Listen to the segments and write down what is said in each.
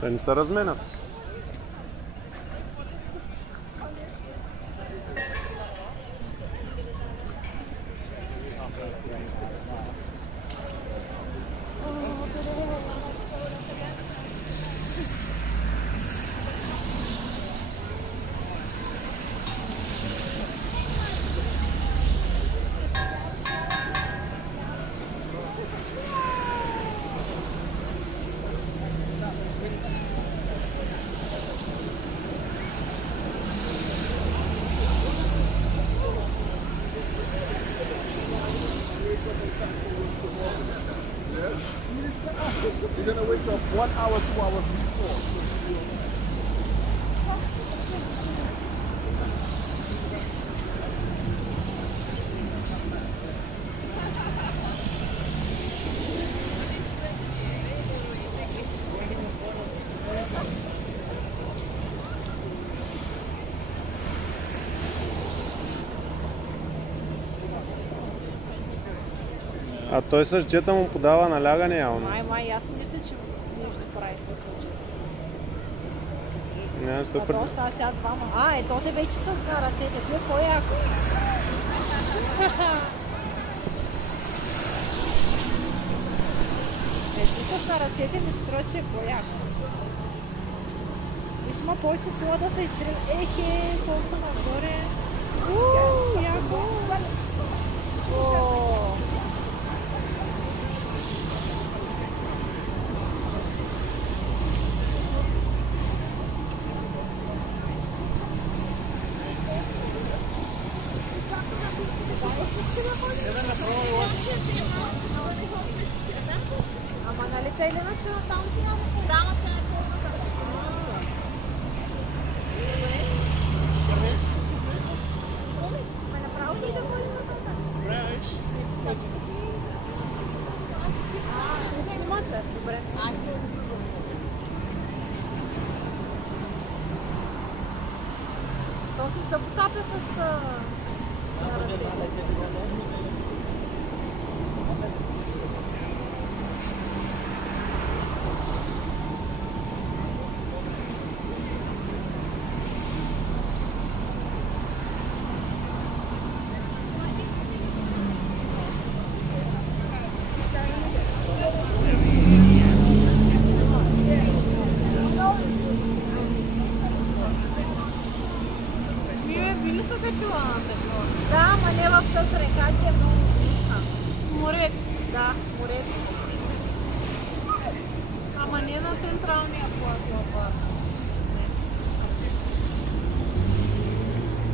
Да не се разменят. You're gonna wake up 1 hour, 2 hours before. А той с джета му подава налягане явно. Май, аз мисля, че нещо прави по случай. Не, А то са сега двама. То се вече с на ръцете. Той по-яко. Ето с на ръцете ми струва, че е по-яко. Виж, има повече сила да се изстрели. Ехе, толкова нагоре. Яко. Ама нали те или иначе там рамата е пълната. Ме направо ли да ходим на това? Снимате? Добре. То си се потапя с ръцете. Да, ама не в тази река, че е много близка. Море. Да, море. Ама не на централния плато.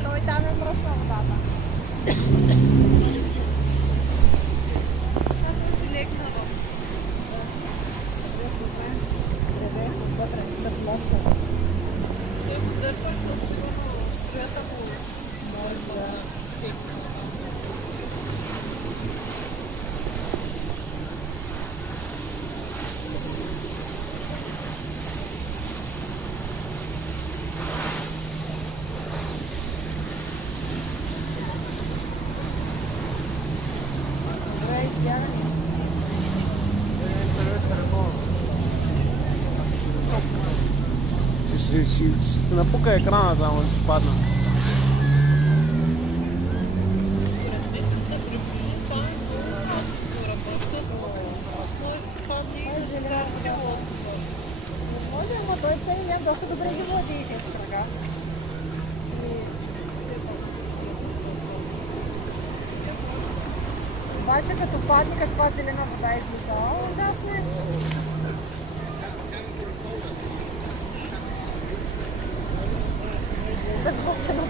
Той там е мръсна водата. Как си лекна в? Вътре, да плоска. Дърпаш, защото сигурно строята му може да текне. Добре, изтягане. Ще се напука екрана, само да ще падна. Може, ама той цели ден доста добре ги води тези кръга. Обаче като падне каква зелена вода излиза. Ужасно е. Задълчено.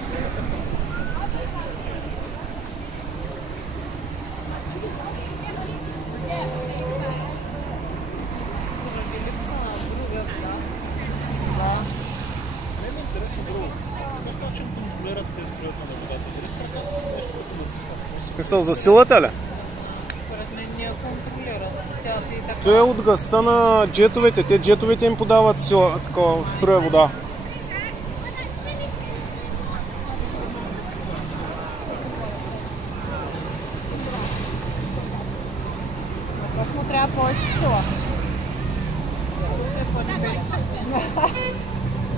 В смисъл, за силата ли? Според мен не я контролират. Тя си и така. Той е от гъста на джетовете. Те джетовете им подават сила, такова струя вода. Просто му трябва повече сила.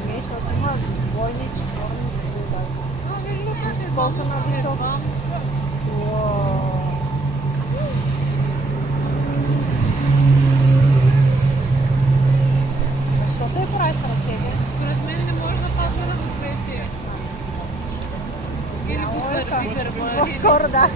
Не, защото има двойни и четворни строи. Колко на високо. Защо те прави с ръцете? Според мен не може да падне на равновесие. Или го сърби гърба. По-скоро да.